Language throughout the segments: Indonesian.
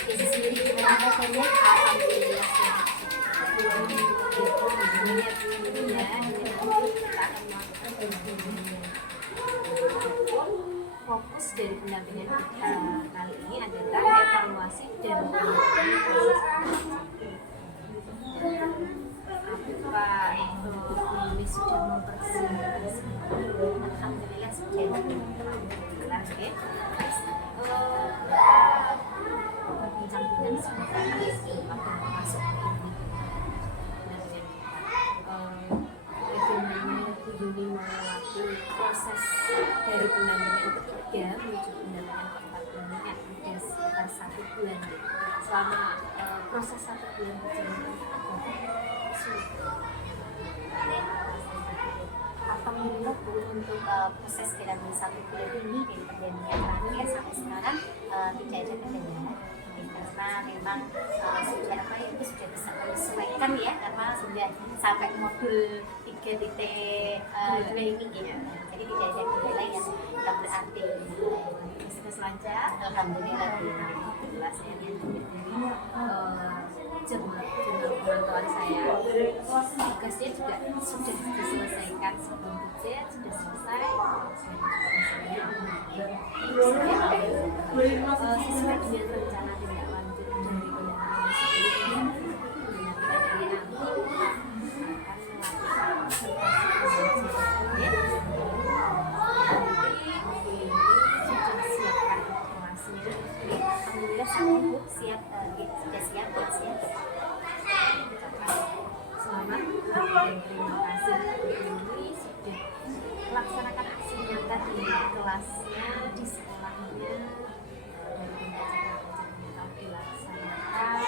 Desi sendiri gimana rasanya? Alhamdulillah fokus dari pendampingan kita kali ini adalah evaluasi dan pengembangan proses apa menulis sudah mempersiapkan semua. Alhamdulillah sudah. Alhamdulillah ya. Berbincang-bincang sebentar waktu masuk ke ini bagaimana Bu Yuni melewati proses dari pendampingan ketiga menuju pendampingan keempat ini yang ada sekitar 1 bulan. Selama proses 1 bulan berjalan alhamdulillah Bu, untuk proses dalam 1 bulan ini dari pendampingan terakhir sampai sekarang tidak ada kendala karena memang sudah apa ya, itu sudah bisa menyesuaikan ya, karena sudah sampai modul 3.2 ini ya, jadi tidak ada kendala yang berarti. Terus lancar, alhamdulillah jelas ya. Jurnal pemantauan saya, tugasnya juga sudah diselesaikan sebelum budget, sudah selesai. Sesuai dengan rencana tindak lanjut dari pendampingan sebelumnya, siap, sudah siap kelas ya. Selamat dan terima kasih. Ini sudah melaksanakan aksi nyata di kelasnya, di sekolahnya, dan pembelajaran dilaksanakan,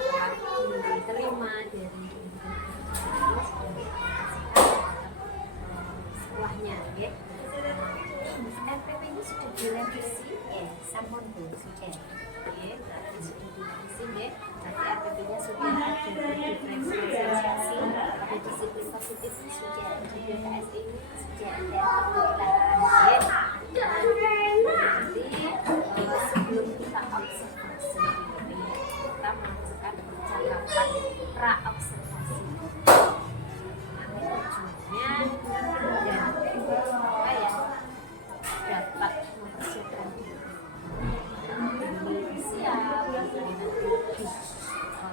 telah diterima dari sekolahnya ya. RPP ini sudah direvisi ya, sampun Bu, sudah ya, berarti sudah direvisi ya. Nanti RPP-nya sudah ada diferensiasi, ada disiplin positif, sudah ada KSI, sudah ada alhamdulillah ya. Nanti sebelum kita observasi, kita melakukan percakapan pra-observasi. Tujuannya dan apa ya, dapat mempersiapkan diri siap,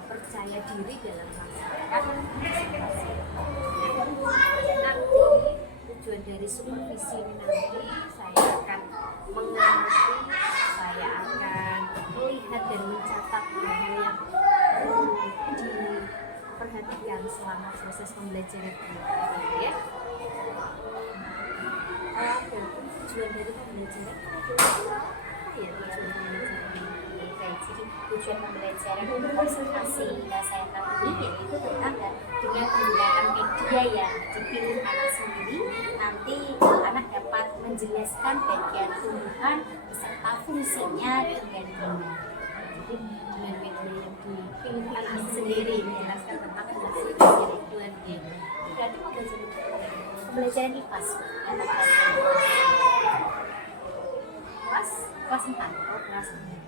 percaya diri dalam melaksanakan observasi. Nanti tujuan dari supervisi ini nanti saya akan mengamati, saya akan melihat dan mencatat hal yang perlu diperhatikan selama proses pembelajaran ini ya. Tujuan dari pembelajaran adalah apa ya, tujuan pembelajaran ini? Jadi tujuan pembelajaran observasi saya tadi yaitu tentang dengan penggunaan media yang dipilih anak sendiri, nanti anak dapat menjelaskan bagian tumbuhan beserta fungsinya dengan benar. Jadi dengan media yang dipilih anak sendiri menjelaskan tentang fungsi dari tuan ini. Berarti pembelajaran IPAS kelas 4. Oh, kelas 4.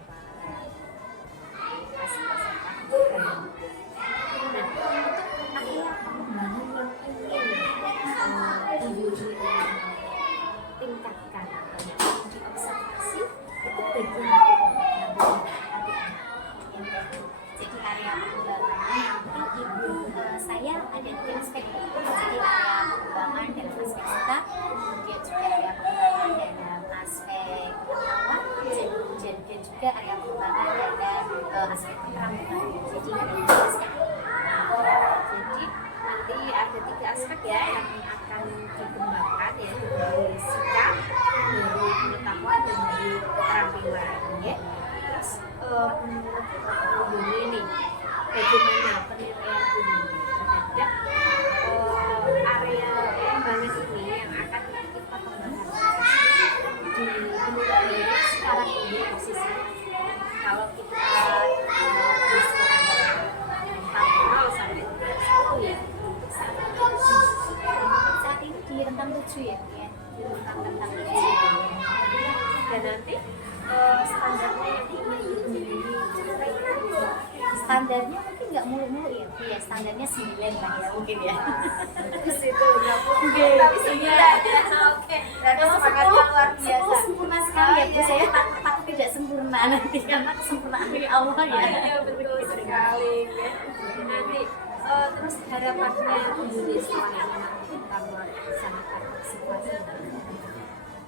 Tingkatkan di observasi itu bagian jadi area pengembangannya nanti saya ada 3 aspek, jadi area pengembangan dalam aspek kita, kemudian juga area pengembangan dalam aspek awal, dan juga area pengembangan dalam aspek keterampilan. Jadi ada 3 aspek. Jadi nanti ada 3 aspek ya yang akan dikembangkan, yaitu dari sikap, dari pengetahuan, dan dari keterampilan ya. Terus ini bagaimana penilaian ini terhadap area pengembangan ini yang akan kita kembangkan di sekarang ini posisi kalau kita sampai 10 ya, saat ini di rentang 7 ya, di rentang 7 dan nanti standarnya yang ingin menjadi standarnya mungkin nggak mulu-mulu ya Bu ya, standarnya 9 lah ya mungkin ya. Terus itu tapi 9 ya. Oke. Berarti semangatnya luar biasa. Sempurna sekali ya Bu, saya takut tidak sempurna nanti karena kesempurnaan dari Allah ya. Iya betul sekali ya. Nanti terus harapannya Budi setelah ini nanti kita melaksanakan partisipasi.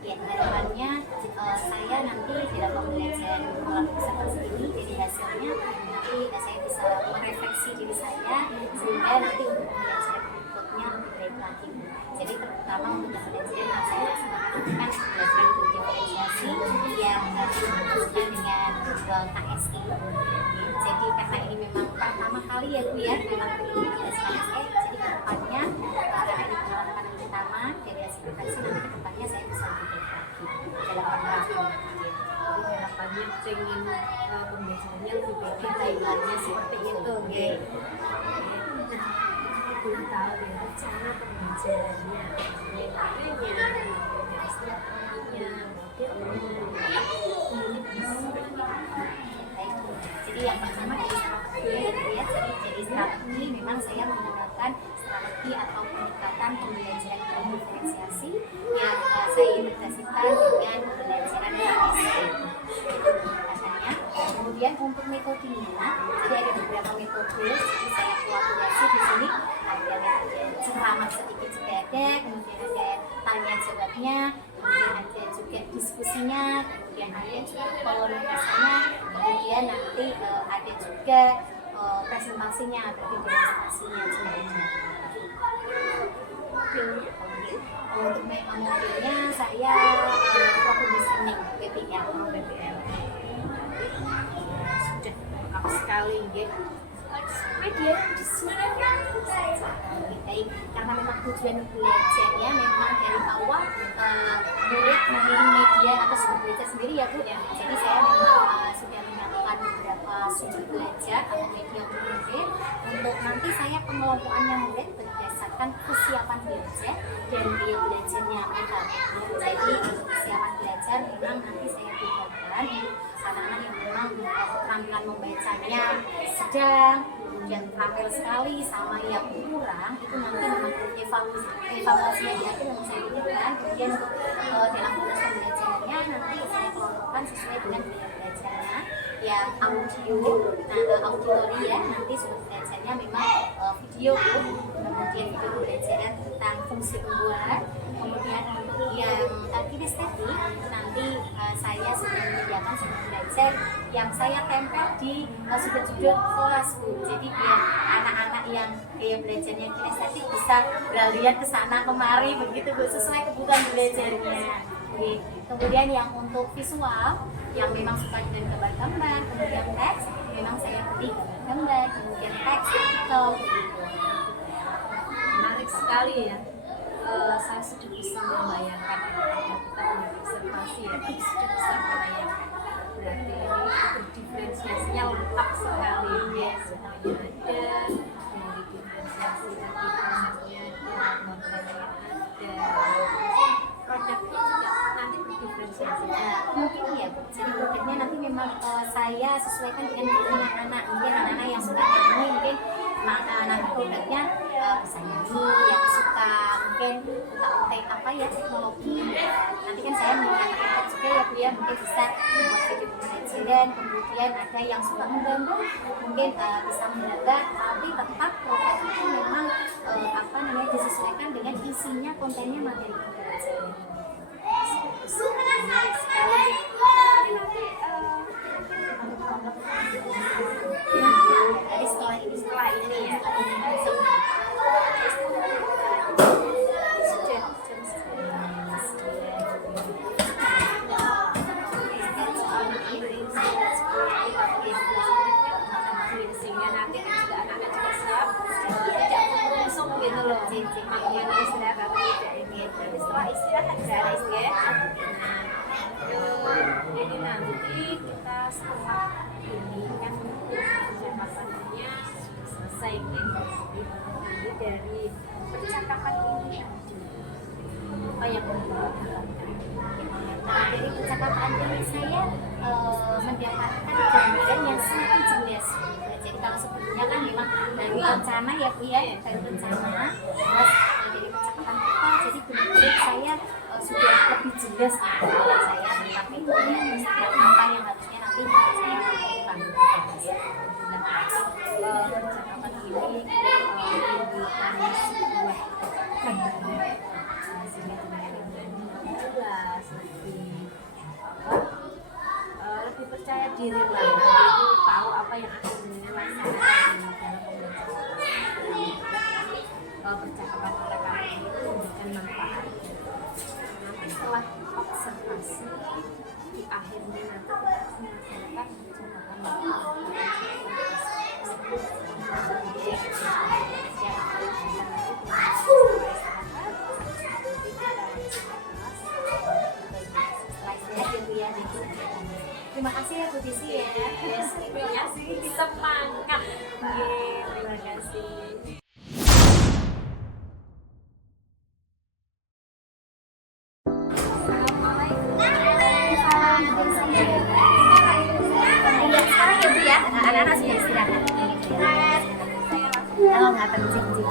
Ya, harapannya saya nanti dalam pembelajaran melalui presentasi ini, jadi hasilnya nanti saya bisa merefleksi diri saya sehingga nanti untuk pembelajaran berikutnya lebih baik lagi. Jadi terutama untuk pembelajaran yang saya laksanakan belajar diferensiasi yang dimaksudkan dengan KSI. Jadi karena ini memang pertama kali ya Bu ya, memang belajar KSI, jadi kedepannya karena ini pengalaman yang pertama dari hasil refleksi, nanti kedepannya saya bisa lebih baik lagi dalam pengalaman. Harapannya pengen pembelajarannya lebih baik, timelinenya seperti itu. Oke. Nah, belum tahu ya rencana pembelajarannya, materinya, strateginya, jadi yang pertama dari strategi ya, jadi strategi memang saya menggunakan strategi atau pendekatan pembelajaran diferensiasi yang saya integrasikan dengan pembelajaran KSI. Katanya. Kemudian untuk metodenya, jadi ada beberapa metode, jadi saya kolaborasi di sini ada metode ceramah sedikit sepeda, kemudian ada tanya jawabnya, kemudian ada juga diskusinya, kemudian ada juga polarisasinya, kemudian nanti ada juga presentasinya atau demonstrasinya sebenarnya. Untuk mobilnya saya conditioning BPL. Sudah lengkap sekali ya. Media di sini Baik, karena memang tujuan belajarnya memang dari awal murid memilih media atau sumber belajar sendiri ya Bu. Jadi saya memang sudah menyiapkan beberapa sumber belajar atau media murid untuk nanti saya pengelompokannya murid berdasarkan kesiapan belajar dan biaya belajarnya mereka. Jadi untuk kesiapan belajar memang nanti saya berikan untuk anak-anak yang memang keterampilan membacanya sedang, kemudian terampil sekali, sama yang kurang itu nanti memang evaluasinya itu yang saya berikan. Kemudian untuk dalam proses pembelajarannya nanti saya kelompokkan sesuai dengan biaya belajarnya yang audio, auditori ya, nanti sumber belajarnya memang video, kemudian video pembelajaran tentang fungsi pembuahan, kemudian untuk yang kinestetik nanti saya sudah menyediakan sumber belajar yang saya tempel di sudut-sudut kelas Bu. Jadi biar anak-anak yang gaya belajarnya kinestetik bisa beralih ke sana kemari begitu Bu, sesuai kebutuhan belajarnya. Kemudian yang untuk visual yang memang suka dengan gambar-gambar, kemudian teks memang saya beri gambar-gambar, kemudian teks artikel. menarik sekali ya. Saya sudah bisa membayangkan kita punya observasi ya, tapi sudah bisa membayangkan. Berarti ini diferensiasinya lengkap sekali ya, semuanya ada, dari diferensiasi tadi prosesnya ada, kontennya ada, produknya juga nanti berdiferensiasi. Mungkin ya Bu, jadi produknya nanti memang saya sesuaikan dengan keinginan anak. Mungkin anak-anak yang suka nyanyi mungkin nanti produknya bisa nyanyi, yang suka mungkin utak-utik apa ya teknologi. Nanti kan saya menyatakan juga ya Bu ya, mungkin bisa membuat video pembelajaran, kemudian ada yang suka menggambar mungkin bisa menggambar, tapi tetap produk itu memang apa namanya disesuaikan dengan isinya, kontennya, materi pembelajaran. Jadi setelah ini ya sehingga nanti juga anak-anak juga siap tidak langsung gitu loh, makanya istirahat atau tidak ini. Jadi setelah istirahat ada istirahat. Jadi nanti kita setelah ini kan percakapannya selesai gitu. Jadi dari percakapan ini apa yang dilakukan? dari percakapan ini saya mendapatkan gambaran yang semakin jelas. Jadi kalau rencana ya Bu ya, dari rencana terus dari percakapan kita, jadi benar-benar saya sudah lebih jelas kalau saya memakai ini setiap apa yang harusnya nanti saya lakukan. Nah, percakapan ini menimbulkan sebuah gambaran sehingga lebih jelas, lebih percaya diri lah, lebih tahu apa yang akan dirasakan dalam percakapan kita kali ini itu memberikan manfaat. Nanti setelah observasi di akhirnya nanti kita melaksanakan percakapan terima kasih ya Bu Desi ya. Terima kasih, semangat. Terima kasih. Sekarang ya Bu ya, anak-anak sudah istirahat. Kalau nggak terjadi.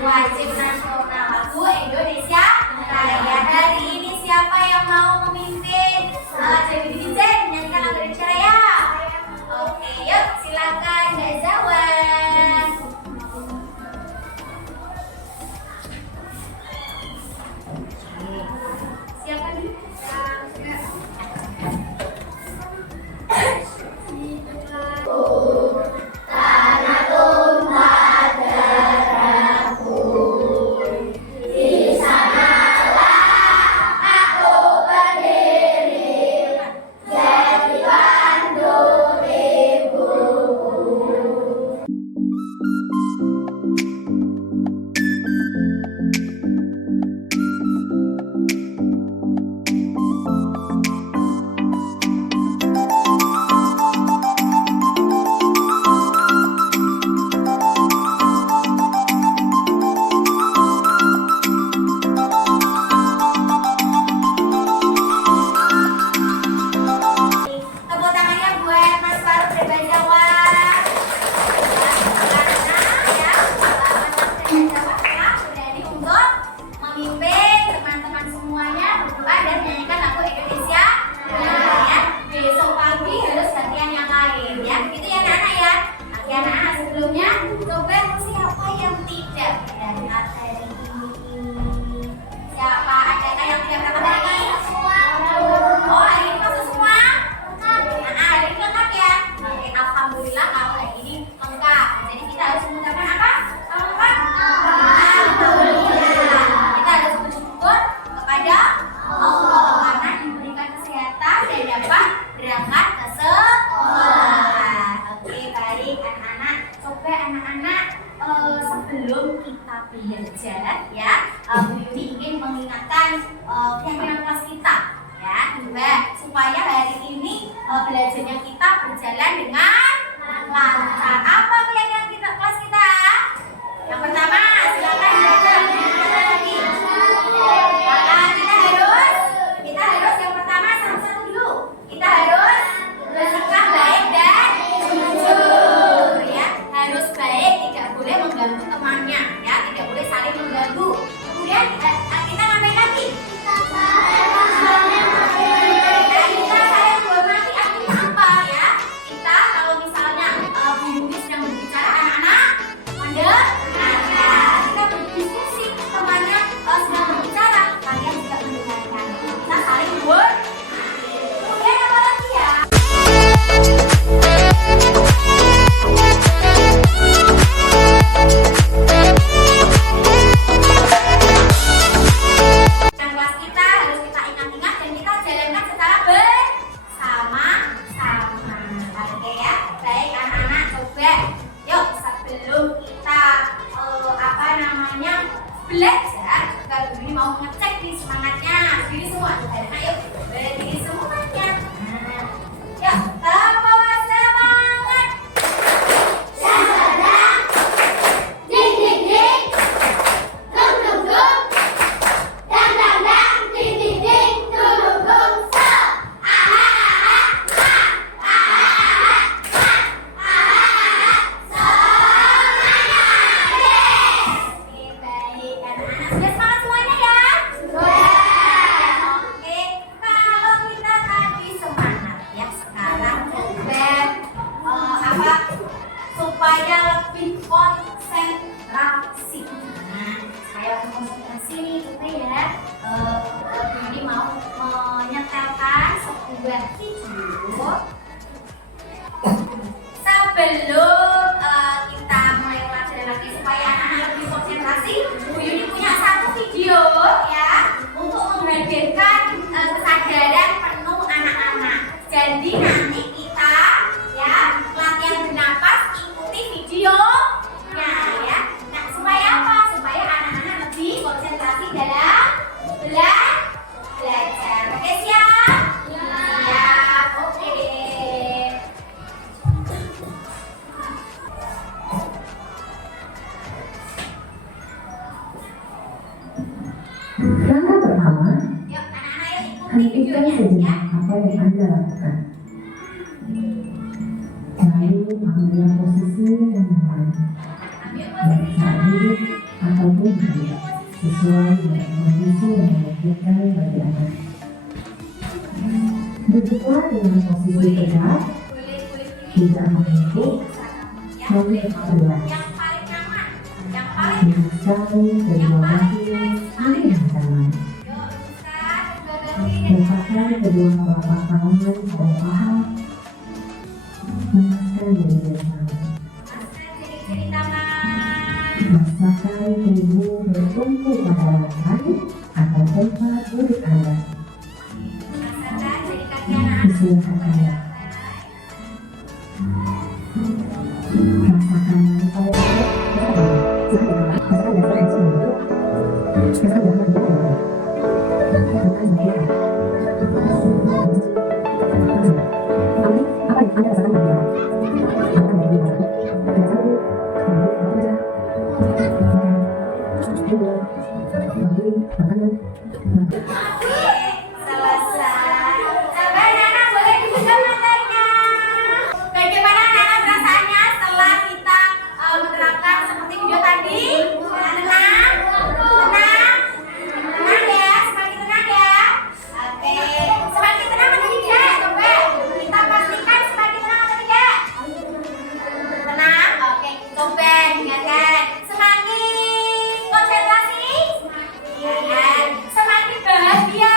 wajib nasional lagu Indonesia Raya. Hari ini siapa yang mau memimpin jadi DJ menyanyikan lagu Indonesia Raya? Oke, yuk silakan Mbak Zawan. Siapa dulu? sebelum kita belajar ya, Bu Yudi ingin mengingatkan pihak kelas kita ya, juga supaya hari ini belajarnya kita berjalan dengan lancar. Apa keyakinan kita kelas kita? Yang pertama, silakan dibaca lagi. Kita harus yang pertama satu-satu dulu. Kita harus bersikap baik dan jujur ya. Harus baik, tidak boleh mengganggu temannya ya, tidak boleh saling mengganggu. Kemudian kita ngapain lagi? Kita saling menghormati. Artinya apa ya? Kita kalau misalnya Bu Yudi sedang berbicara, anak-anak mandek. Kita berdiskusi, temannya sedang berbicara, kalian juga mendengarkan. Kita saling menghormati. Kemudian apa lagi ya? Kelas kita harus kita ingat-ingat dan kita jalankan secara bersama-sama. Oke ya, baik anak-anak, coba yuk sebelum kita belajar, kalau ini mau ngecek nih semangatnya, berdiri semua, ayo berdiri semuanya. Yuk, bawa semangat. Sadang, ding ding ding, dum dum dum. Dang dang dang, ding ding ding, dum dum dum, so. Oke, baik anak-anak, sudah semangat semuanya ya? Sudah. Oke, kalau kita tadi semangat ya, sekarang coba supaya lebih konsentrasi. Nah, supaya lebih konsentrasi nih, coba ya. Ini mau menyetelkan sebuah video sebelum kita mulai pelajaran lagi supaya anak-anak lebih konsentrasi. Bu Yudi punya satu video ya untuk menghadirkan kesadaran penuh anak-anak. Jadi nanti kita ya latihan bernapas, ikuti videonya ya. Nah, supaya apa? Supaya anak-anak lebih konsentrasi dalam belajar. Oke, siap? Siap. Oke. Langkah pertama, Yuk, anak-anak yuk ikuti hentikan videonya ya. sejenak apa yang Anda lakukan. Lalu ambillah posisi yang nyaman, Ambil baik posisi saat duduk ataupun berdiri, sesuai dengan kondisi yang memungkinkan bagi Anda. Duduklah dengan posisi tegak, tidak menunduk, namun bergerak. Yang paling nyaman, yang paling Luruskan kedua kaki dengan tangan. yuk luruskan kedua kaki. Letakkan kedua telapak tangan pada paha. Lemaskan jari-jari tangan. Masukkan jari-jari tangan. Rasakan tubuh bertumpu pada lantai atau tempat duduk Anda. Rasakan jari kaki anak-anak. Persilakan Anda. Rasakan lantai rasakan dasar yang sembuh. Rasakan dasar yang sembuh. Rasakan bagian. Apa yang Anda rasakan bagian? Rasakan bagian. Ada satu, dua, tiga, bagi makanan. Oke, selesai. Coba anak-anak boleh dibuka matanya. Bagaimana anak-anak perasaannya setelah kita menerapkan seperti video tadi? Tenang, tenang, tenang ya, semakin tenang ya. Oke, semakin tenang atau tidak? Coba kita pastikan semakin tenang atau tidak. Tenang, oke. Coba dengarkan. Semakin konsentrasi, semakin bahagia,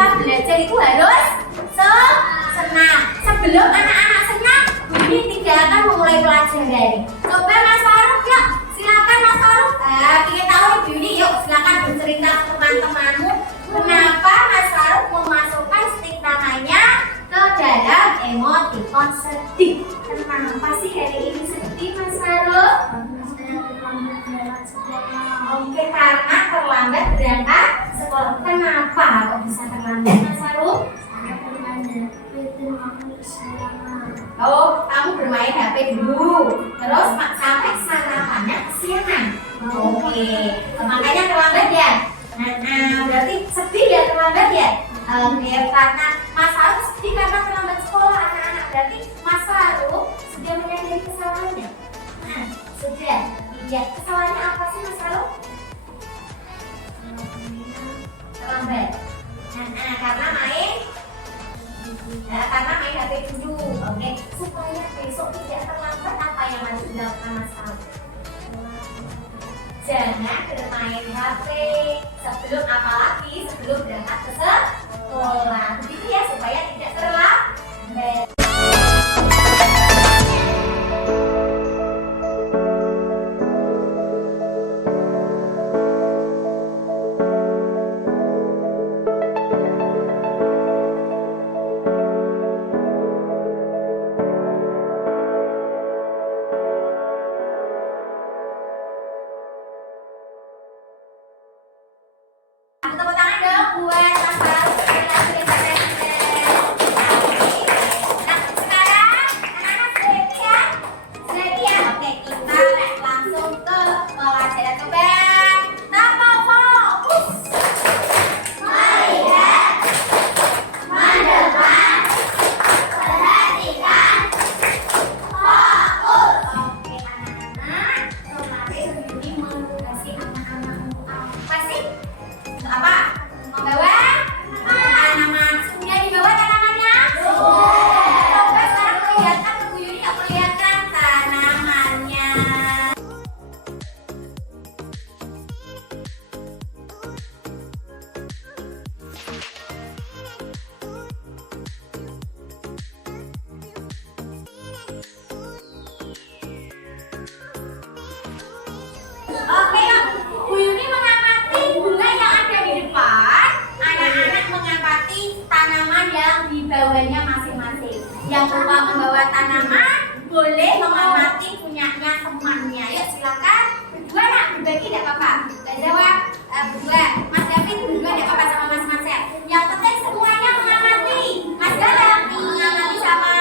kita belajar itu harus senang. Sebelum anak-anak senang, Bu Yuni tidak akan memulai pelajaran. Coba Mas Faruk, yuk silakan Mas Faruk. Ingin tahu nih Bu Yuni, yuk silakan bercerita ke teman-temanmu kenapa Mas Faruk memasukkan stik namanya ke dalam emoticon sedih. Kenapa sih hari ini sedih Mas Faruk? Oke, karena terlambat berangkat sekolah. Kenapa kok bisa terlambat Mas Faruk? Oh, kamu bermain HP dulu, terus sampai sarapannya kesiangan. Oke, makanya terlambat ya. Nah, berarti sedih ya terlambat ya. Oke, karena Mas Faruk sedih karena terlambat sekolah anak-anak. Berarti Mas Faruk sudah menyadari kesalahannya. Nah, sudah. Ya, kesalahannya apa sih Mas Faruk? Terlambat. Nah, karena main HP dulu. Oke, supaya besok tidak terlambat, apa yang harus dilakukan Mas Faruk? Jangan bermain HP sebelum, apalagi sebelum berangkat ke sekolah. Begitu ya, supaya tidak terlambat. Tepuk tangan dong buat Mas Faruk. Nah, sekarang anak-anak sudah ready ya? Sudah ready ya? Oke, kita langsung ke pelajaran. Coba nama fokus. Melihat, mendengar, perhatikan, fokus. Oke anak-anak, kemarin ini mengedukasi anak-anak untuk apa sih? Apa? Membawa tanaman. Sudah dibawa tanamannya? Sudah. Coba sekarang perlihatkan ke Bu Yuni, yuk perlihatkan tanamannya. Oke, yuk. Bu Yuni mengamati bunga yang ada di depan. Anak-anak mengamati tanaman yang di bawahnya masing-masing. Yang lupa membawa tanaman boleh mengamati punyanya temannya. Yuk silakan. Berdua nak berbagi tidak apa-apa. Gak jawab berdua. Mas David berdua tidak apa-apa sama Mas Marcel. Yang penting semuanya mengamati. Mas Galang mengamati sama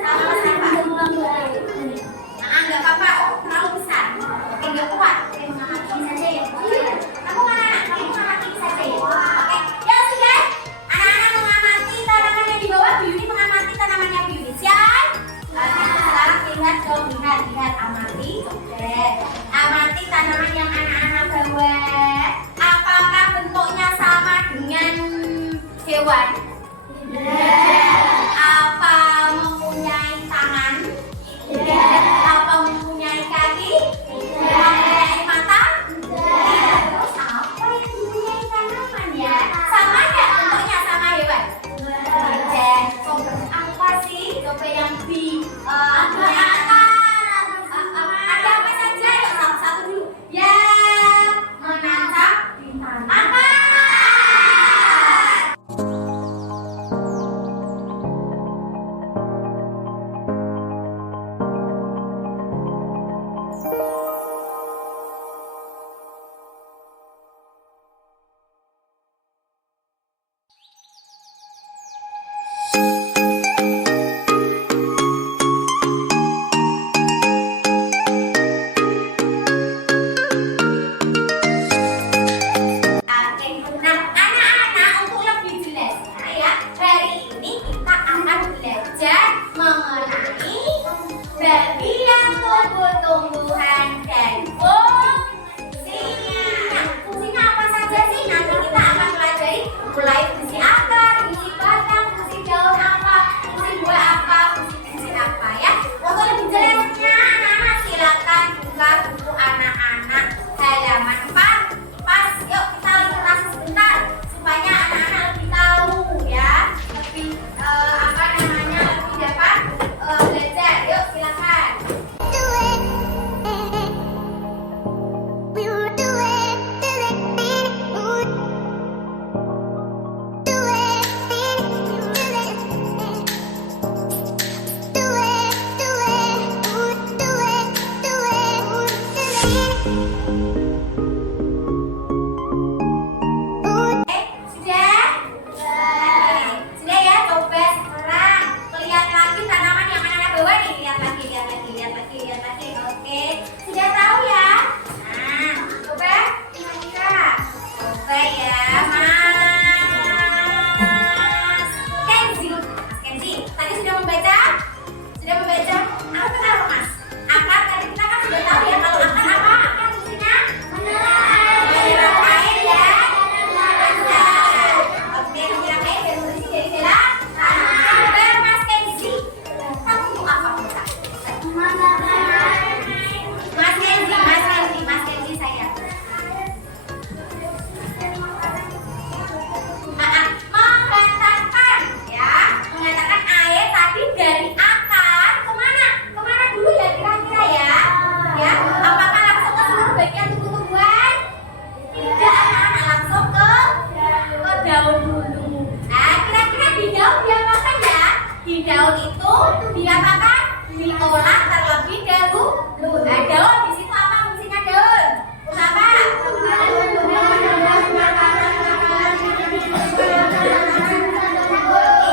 Mas Eva. Nah, nggak apa-apa. Terlalu besar. Oke, nggak kuat. Oke, mengamati saja ya. Kamu mana nak? Kamu mengamati saja ya. Oke, ya sudah. Anak-anak mengamati tanaman yang di bawah. Bu Yuni mengamati tanamannya Bu Yuni. Siap? Sekarang lihat dong, lihat amati. Oke, amati tanaman yang anak-anak bawa. Apakah bentuknya sama dengan hewan? Tidak. Apa mempunyai tangan? Tidak. Apa mempunyai kaki? Tidak. Mempunyai mata? Tidak. Terus apa yang mempunyai tanaman ya? Sama nggak bentuknya sama hewan? Tidak. Coba apa sih? Coba yang punya ada apa saja? Yuk satu-satu dulu. Ya, menancap di tanah. Apa? Daun itu diapakan? Diolah terlebih dahulu. Nah, daun di situ apa fungsinya daun? Apa?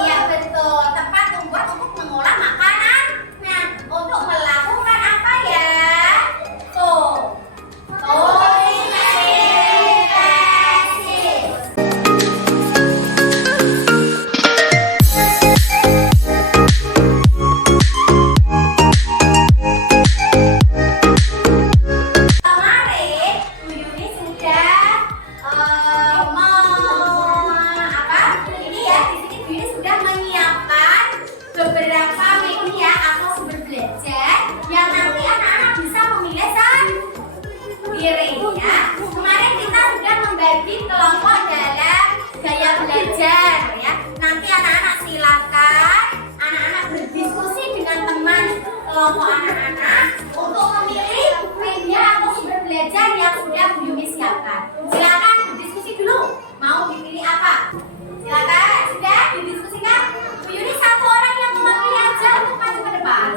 Iya betul, tempat tumbuhan untuk mengolah makanan. Nah, untuk melakukan apa ya? Tuh, beberapa media atau sumber belajar yang nanti anak-anak bisa memilih sendiri ya. Kemarin kita sudah membagi kelompok dalam gaya belajar ya. Nanti anak-anak silakan anak-anak berdiskusi dengan teman kelompok anak-anak untuk memilih media atau sumber belajar yang sudah Bu Yumi siapkan. Silakan berdiskusi dulu. Mau dipilih apa? Silakan, sudah didiskusikan. Bu Yuni satu orang yang mewakili aja untuk maju ke depan.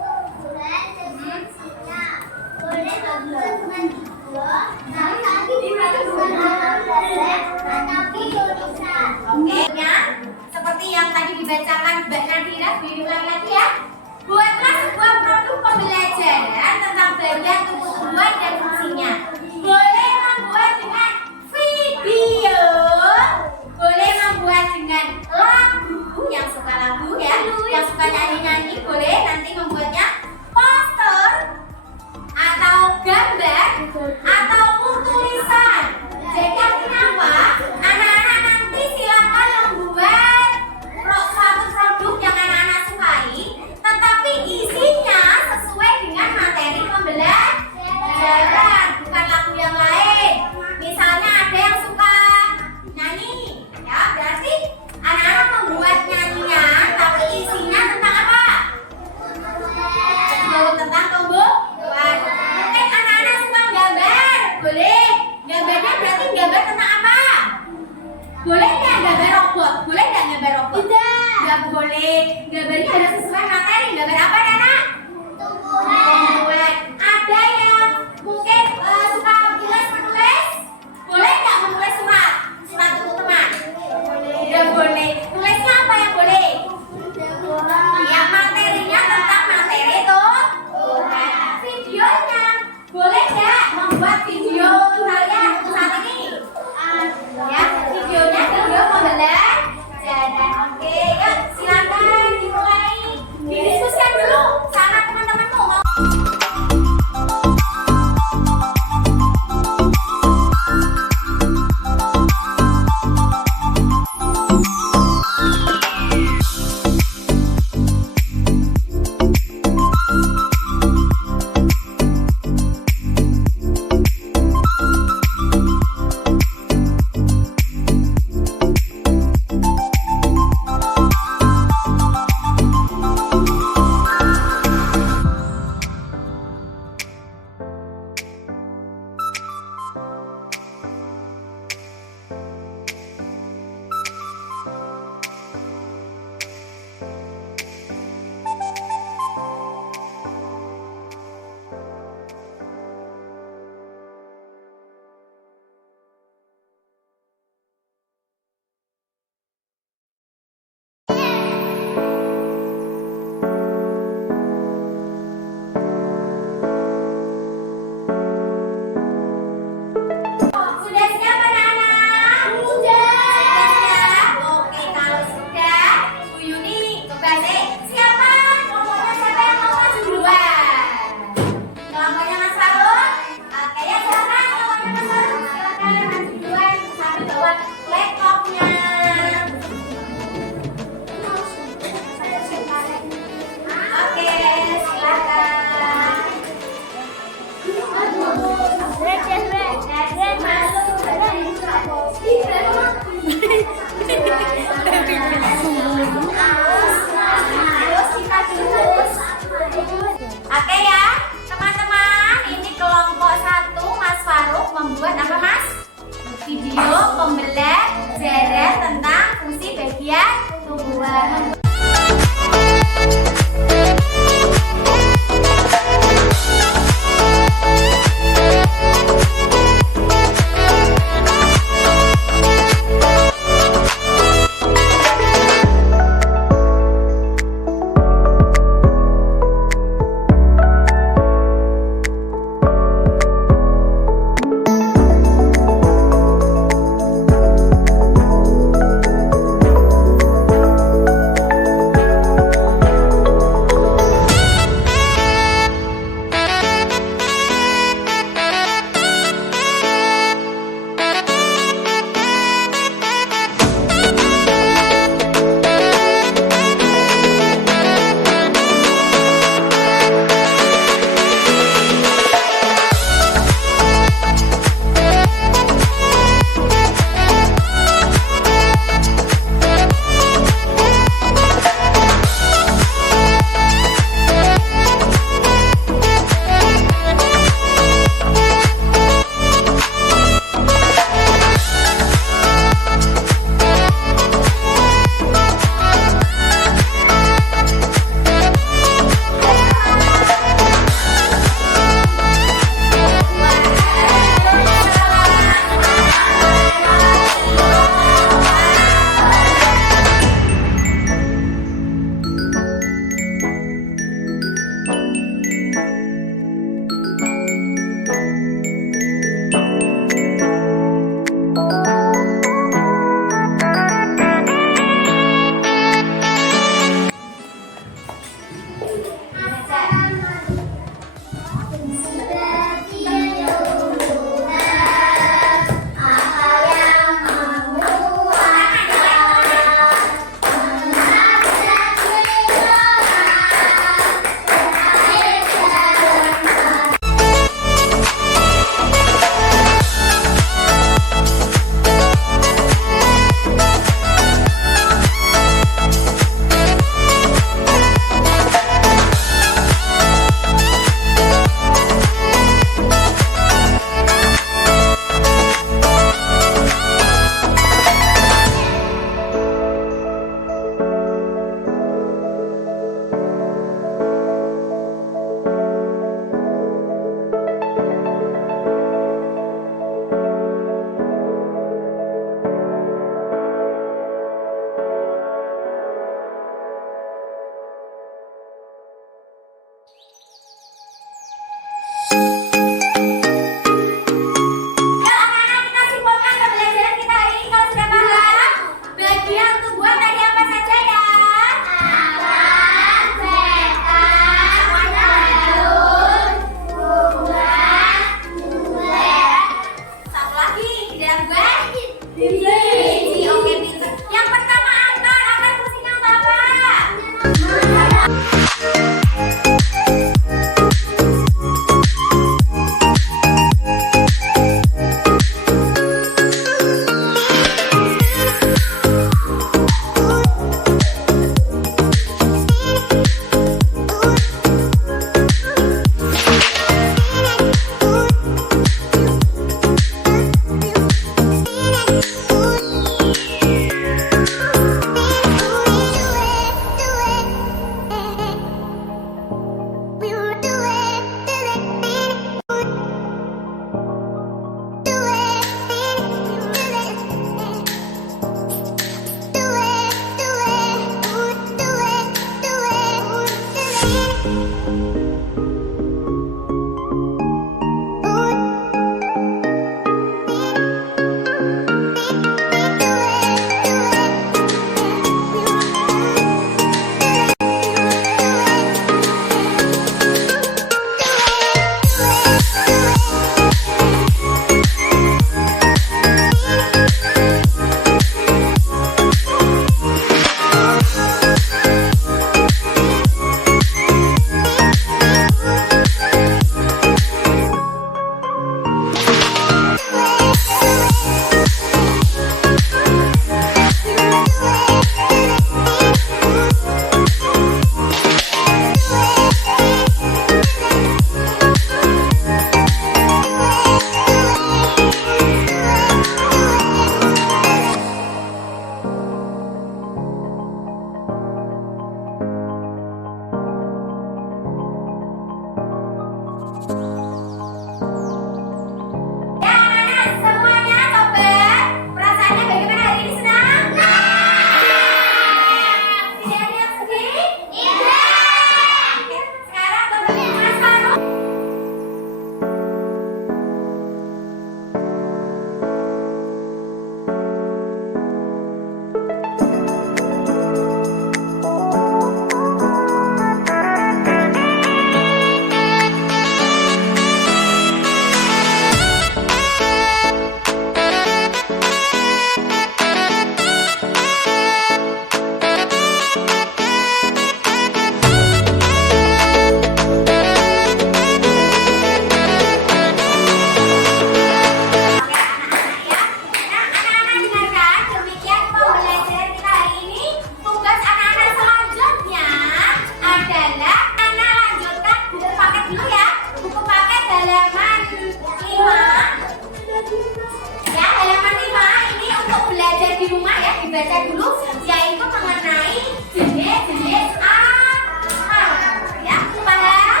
Dibaca dulu, yaitu mengenai jenis-jenis akar, ya, paham?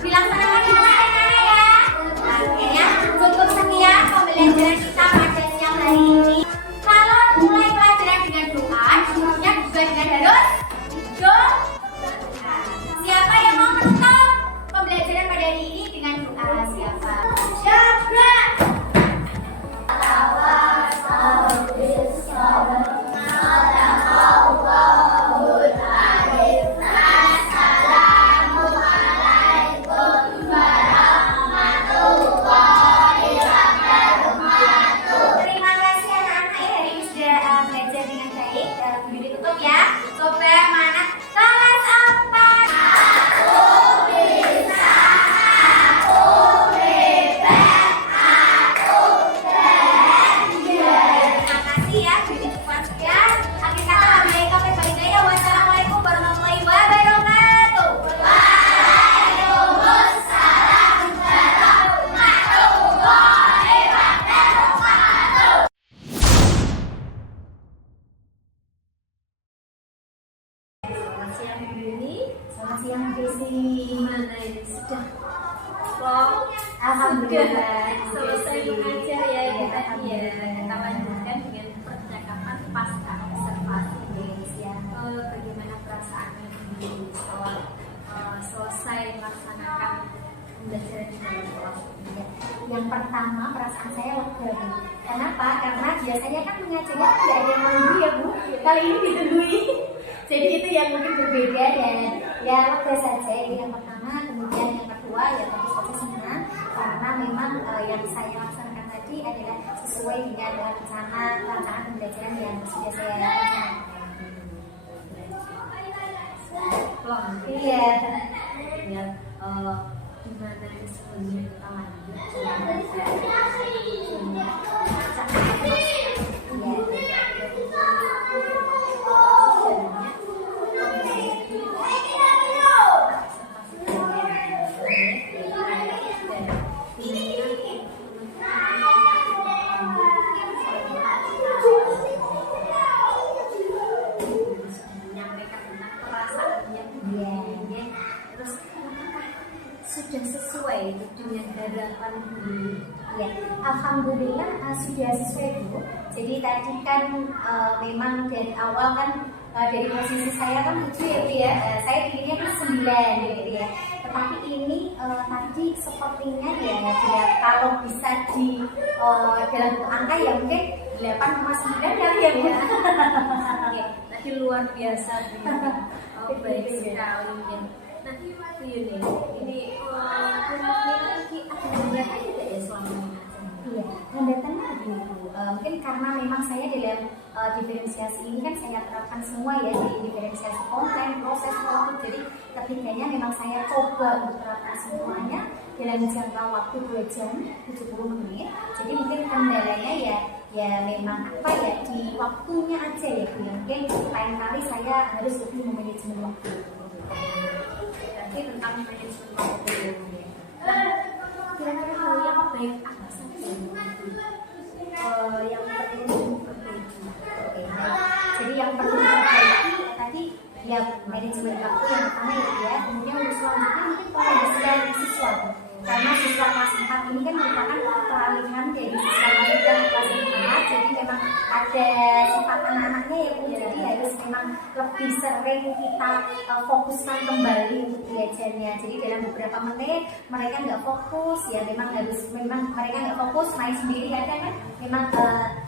Dilaksanakan di rumah anak-anak ya. Oke ya, cukup sekian pembelajaran kita pada siang hari ini. Kalau mulai pelajaran dengan doa, ditutup juga dengan harus doa. Siapa yang mau menutup pembelajaran pada hari ini dengan doa? Siapa? Siapa? Selamat siang, Desi. Gimana ini sudah Alhamdulillah selesai mengajar ya kita ya. Kita lanjutkan dengan percakapan pasca observasi ya. Bagaimana perasaannya setelah selesai melaksanakan pembelajaran di dalam kelas? Yang pertama, perasaan saya lega. Kenapa? Karena biasanya kan mengajarnya tidak ada yang menunggu ya Bu. Kali ini ditungguin. Jadi itu yang mungkin berbeda dan ya lega saja. Itu yang pertama. Kemudian yang kedua ya tentu saja senang karena memang yang saya laksanakan tadi adalah sesuai dengan rancangan pembelajaran yang sudah saya laksanakan. Iya. Ya, gimana sebelumnya kita lanjut? Sudah sesuai dengan harapan Bu? Ya, alhamdulillah sudah sesuai Bu. Jadi tadi kan memang dari awal kan dari posisi saya kan 7 ya Bu ya, saya pilihnya kan 9 gitu ya. Tetapi ini tadi sepertinya ya dia kalau bisa di dalam bentuk angka ya mungkin 8,9 kali ya Bu. Oke, tadi luar biasa Bu. Oh, baik sekali ya. Nah, Bu Yuni, ini kira-kira lagi ada hambatan tidak ya selama ini? Iya, hambatannya begini Bu. Mungkin karena memang saya dalam diferensiasi ini kan saya terapkan semua ya di diferensiasi konten, proses, produk. Jadi ketiganya memang saya coba untuk terapkan semuanya dalam jangka waktu 2 jam 70 menit. Jadi mungkin kendalanya ya memang apa ya di waktunya aja ya Bu. Mungkin lain kali saya harus lebih memanajemen waktu. Berarti tentang manajemen waktu ya. Nah, kira-kira hal yang baik apa saja yang perlu diperbaiki? Oke, baik. Jadi yang perlu diperbaiki tadi ya manajemen waktu yang pertama ya, kemudian untuk selanjutnya mungkin pengedisan siswa, karena siswa kelas 4 ini kan merupakan peralihan dari siswa magang kelas 4, jadi memang ada sifat anak-anaknya ya Bu, jadi harus memang lebih sering kita fokuskan kembali untuk belajarnya. Jadi dalam beberapa menit mereka nggak fokus ya, memang mereka nggak fokus main sendiri aja kan, memang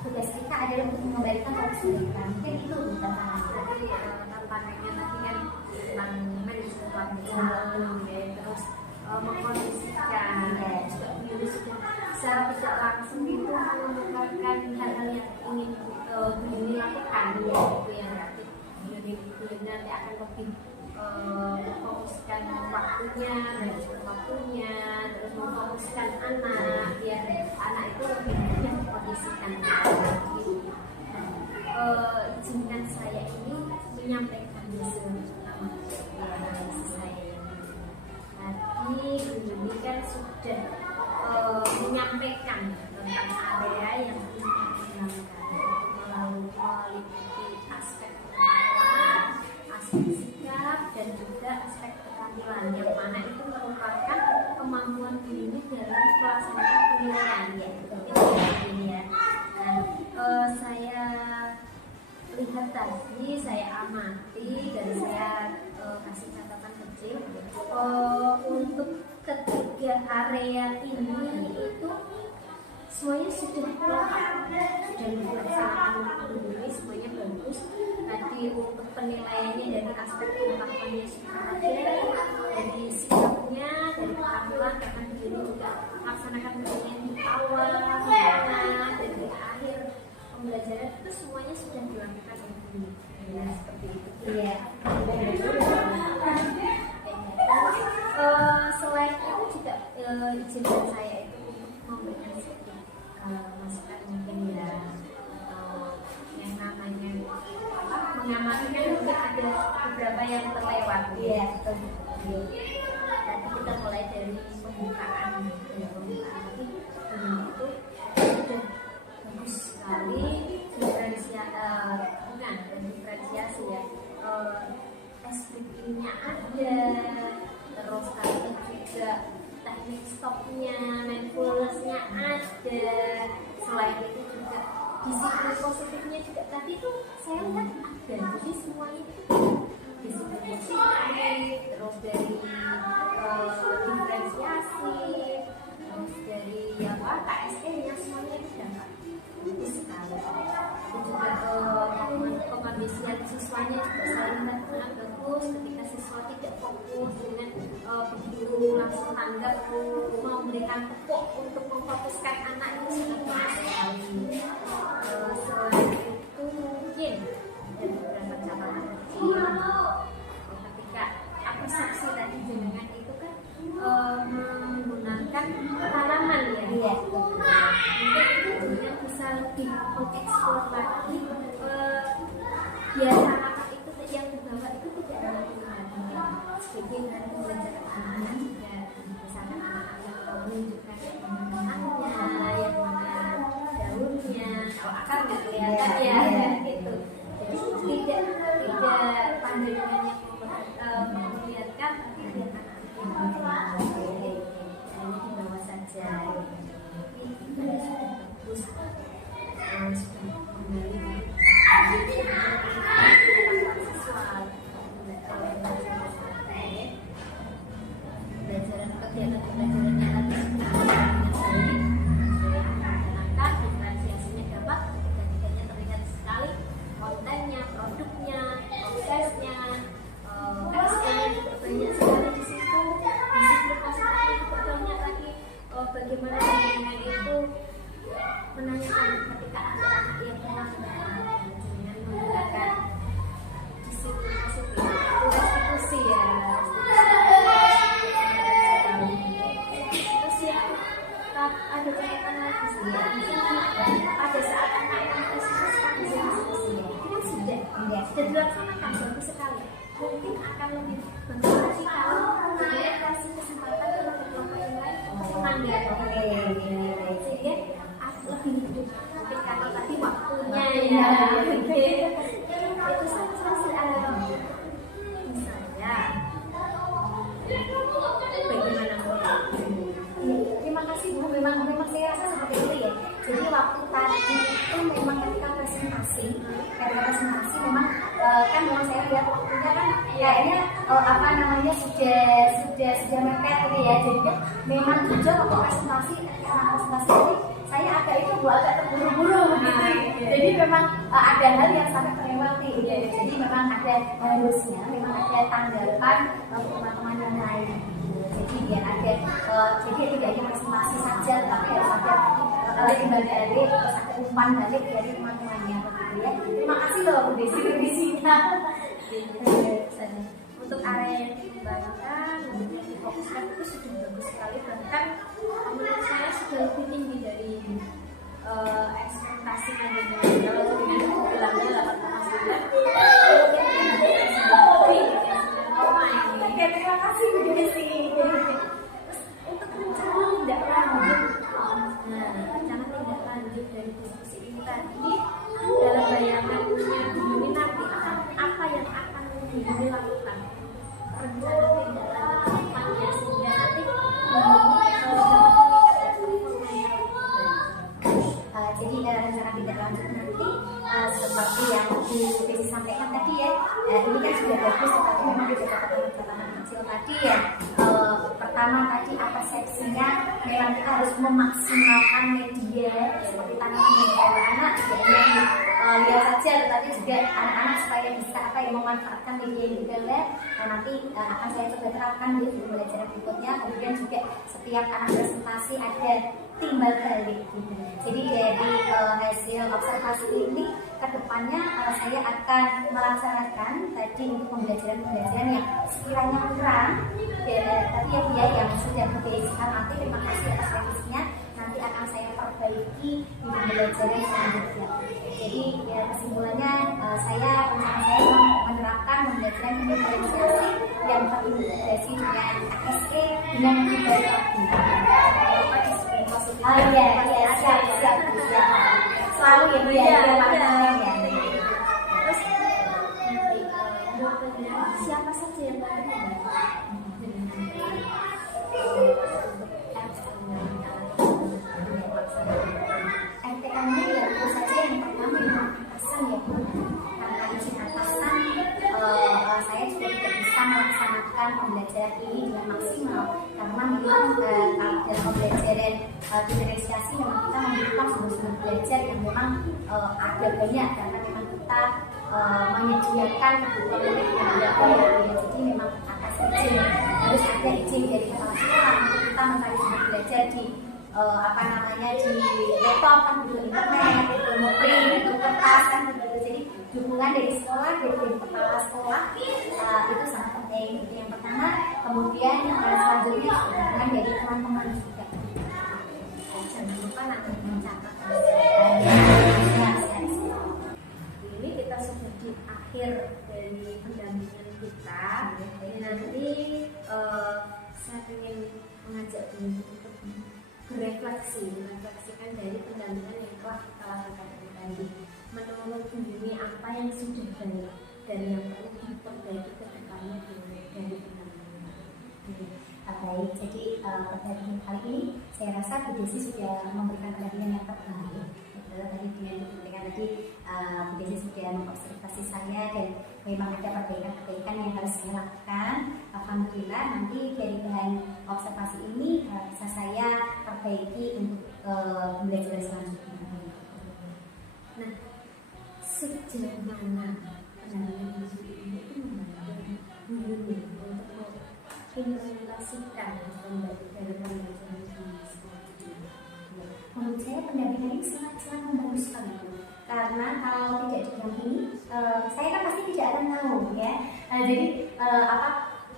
tugas kita adalah untuk mengembalikan fokus mereka. Mungkin itu tantangan. Jadi tantangannya tadi kan tentang manajemen waktu ya, terus mengkondisikan juga Yuni sudah secara tidak langsung itu menemukan hal-hal yang ingin Yuni lakukan ya, itu yang berarti Yuni nanti akan lebih memfokuskan waktunya, manajemen waktunya, terus memfokuskan anak biar anak itu lebih mudah mengkondisikan. Izinkan saya ini menyampaikan nama saya yang tadi ini kan sudah menyampaikan tentang area yang ingin dikembangkan meliputi aspek pengetahuan, aspek sikap dan juga aspek keterampilan yang mana itu merupakan kemampuan diri dalam pelaksanaan penilaian ya. Itu ini ya. Nah, saya lihat tadi, saya amati dan saya kasih catatan kecil untuk ketiga area ini itu semuanya sudah lengkap, sudah dilaksanakan dulu, semuanya bagus. Tadi untuk penilaiannya dari aspek pengetahuannya sudah ada, dari sikapnya, dari keterampilan, karena diri juga melaksanakan penilaian di awal, tengah, dan di akhir pembelajaran itu semuanya sudah dilakukan ya, seperti itu. Iya. Selain itu juga izinkan saya itu untuk memberikan sedikit masukan mungkin ya, yang namanya mengamati kan mungkin ada beberapa yang terlewat. Iya. Tadi kita mulai dari pembukaan ya, pembukaan itu sudah bagus sekali diferensiasi ya, SPP-nya ada, terus tadi juga teknik stopnya, mindfulness-nya ada. Selain itu juga disiplin positifnya juga tadi tuh saya lihat ada, jadi semuanya itu disiplin positif, terus dari diferensiasi, terus dari KSE-nya semuanya itu dapat bagus sekali. Itu juga penghabisian siswanya juga saya lihat sangat bagus. Ketika siswa tidak fokus dengan begitu langsung tanggap mau memberikan pupuk untuk memfokuskan anak itu sangat bagus sekali. Selain itu mungkin ada beberapa catatan kecil ketika apresiasi tadi jenengan itu kan menggunakan tanaman ya. Iya. Mungkin itu juga bisa lebih mengeksplor lagi biar anak itu yang dibawa itu tidak hanya pilihan sebagai dengan pembelajaran anak juga, misalkan anak-anak menunjukkan benangnya, yang mana daunnya, kalau akar nggak kelihatan ya, gitu. Jadi tidak pandangannya memperlihatkan, tapi biar anak-anak hanya di bawah saja. Itu sudah bagus, sudah kembali tangga. Oke, Sehingga aku lebih hidup mungkin karena tadi waktunya Iya. ya. Itu misalnya bagaimana Terima kasih Bu, memang saya rasa seperti itu ya. Jadi waktu tadi itu memang ketika presentasi memang kan memang saya lihat waktunya kan kayaknya apa namanya sudah mepet gitu ya. Jadi memang jujur waktu presentasi ini saya agak terburu-buru gitu. Jadi memang ada hal yang sangat terlewati. Jadi memang harusnya ada tanggapan teman-teman yang lain. Jadi biar ada jadi tidak hanya presentasi saja, tapi harus ada imbal balik, terus ada umpan balik dari teman-temannya begitu ya. Terima kasih loh Bu Desi revisinya. untuk area yang dikembangkan, untuk yang difokuskan itu sudah bagus sekali, bahkan menurut saya sudah lebih tinggi dari ekspektasi yang kalau dengan bilangnya 8,9 Oke, terima kasih Bu Desi. untuk rencana tindak lanjut. Nah, rencana tindak lanjut dari diskusi ini tadi dalam bayangannya Bumi nanti apa yang akan Bumi lakukan, rencana tindak lanjut depannya sehingga nanti Bumi dapat meningkatkan performa yang Jadi rencana tidak lanjut nanti seperti yang Bu Desi sampaikan tadi ya, ini kan sudah bagus, tetapi memang di catatan kecil tadi ya. Pertama tadi apa seksinya, memang kita harus memaksimalkan media seperti tanaman media anak-anak, tidak hanya lihat saja, tetapi juga anak-anak supaya bisa memanfaatkan media yang kita lihat. Nanti akan saya coba terapkan di pembelajaran berikutnya. Kemudian juga setiap anak presentasi ada timbal balik gitu. Jadi dari hasil observasi ini kedepannya saya akan melaksanakan tadi untuk pembelajaran yang sekiranya kurang tapi yang sudah berdasarkan nanti. Terima kasih atas revisinya, nanti akan saya perbaiki di pembelajaran selanjutnya. Jadi kesimpulannya rencana saya menerapkan pembelajaran diferensiasi yang terintegrasi dengan ASE dengan lebih baik lagi. Siap. Selalu ya terus nanti siapa saja yang RTM-nya ya tentu saja yang pertama memang atasan ya Bu. Karena izin atasan saya juga tidak bisa melaksanakan pembelajaran ini dengan maksimal karena memang dalam pembelajaran diferensiasi memang kita membutuhkan sumber-sumber belajar yang memang ada banyak karena memang kita menyediakan kebutuhan murid yang ada banyak. Jadi memang atas izin harus ada izin dari kepala sekolah untuk kita mencari sumber belajar di di laptop kan, di internet, di print, di kertas kan begitu. Jadi dukungan dari sekolah, dari kepala sekolah itu sangat penting. Itu yang pertama. Kemudian selanjutnya dukungan dari teman-teman juga. jangan lupa nanti mencatat. Ini kita sudah di akhir dari pendampingan kita. Nanti saya ingin mengajak untuk merefleksikan dari pendampingan yang telah kita lakukan tadi. Menurut Bumi apa yang sudah baik dan yang perlu diperbaiki ke depannya dari pendampingan. Baik, jadi pendampingan kali ini saya rasa Bu Desi sudah memberikan pendampingan yang terbaik. Tadi dengan diberikan tadi Bu Desi sudah mengobservasi saya dan memang ada perbaikan-perbaikan yang harus saya lakukan. Alhamdulillah nanti dari bahan observasi ini bisa saya perbaiki untuk pembelajaran selanjutnya. Nah, sejauh mana pendampingan ini itu membantu Bumi untuk mengimplementasikan dari pembelajaran selanjutnya? Menurut saya pendampingan ini sangat membantu sekali, karena kalau tidak didampingi, saya kan pasti tidak akan tahu ya. Jadi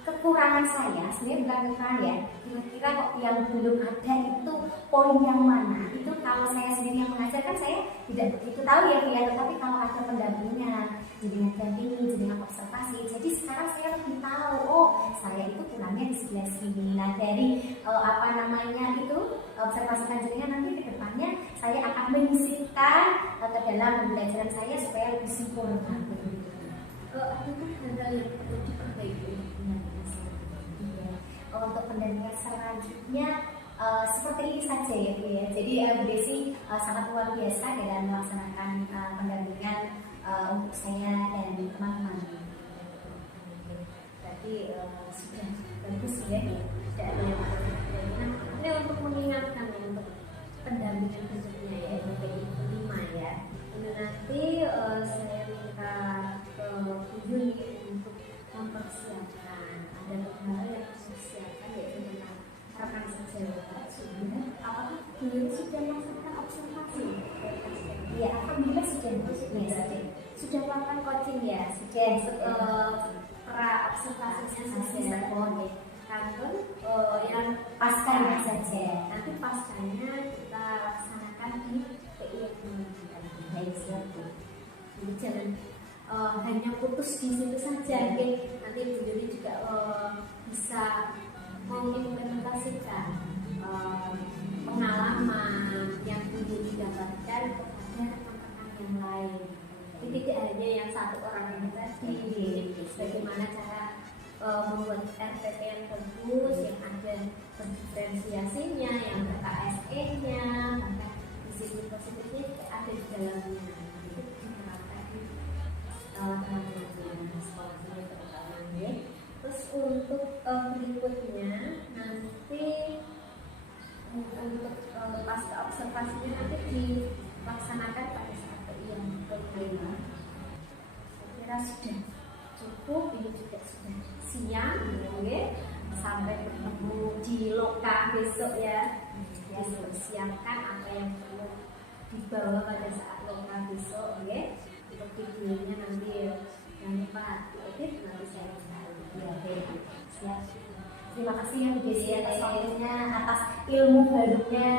kekurangan saya sebenarnya bukan kekurangan ya, kira-kira kok yang belum ada itu poin yang mana. Itu kalau saya sendiri yang mengajarkan saya tidak begitu tahu ya Bu ya, tetapi kalau ada pendampingan jenengan dampingi, jenengan observasi, jadi sekarang saya lebih tahu, oh saya itu kurangnya di sebelah sini. Nah dari apa namanya itu observasikan jenengan, nanti ke depannya saya akan menyisipkan ke dalam pembelajaran saya supaya lebih sempurna. Apakah hal yang perlu diperbaiki untuk pendampingan selanjutnya seperti ini saja ya Bu ya. Jadi Bu Desi sangat luar biasa dalam melaksanakan pendampingan untuk saya dan teman-teman. Berarti sudah bagus ya, tidak ada yang perlu diperbaiki. Ini untuk mengingatkan ya, untuk pendampingan berikutnya ya, BPI 5 ya. Ini nanti saya minta ke Bu untuk mempersiapkan, ada beberapa yang persiapkan yaitu tentang rekan sejawat. Apakah beliau sudah melakukan observasi? Ya, alhamdulillah sudah. Sudah melakukan coaching ya, pra observasinya saja. Kantor yang Pascanya saja. nanti pascanya kita laksanakan di PI Baik, siap Bu. jadi jangan hanya putus di situ saja. Nanti Bu Yuli juga bisa mengimplementasikan pengalaman yang Bu Yuli dapatkan kepada rekan-rekan yang lain. Jadi tidak hanya yang satu orang ini tadi, bagaimana cara membuat RPP yang bagus, yang ada diferensiasinya, yang ada KSE-nya, bahkan disiplin positifnya juga ada di dalamnya. Itu diterapkan di teman-teman sekolah ini terutama ya. Terus untuk berikutnya nanti untuk pasca observasinya nanti dilaksanakan pada saat yang kelima. Saya kira sudah cukup, ini juga sudah siang ya. Sampai bertemu di Loka besok ya. Ya, siapkan apa yang perlu dibawa pada saat Loka besok ya. Untuk videonya nanti jangan lupa diedit, nanti saya tahu ya. Siap. Terima kasih ya Bu Desi atas waktunya, atas ilmu barunya.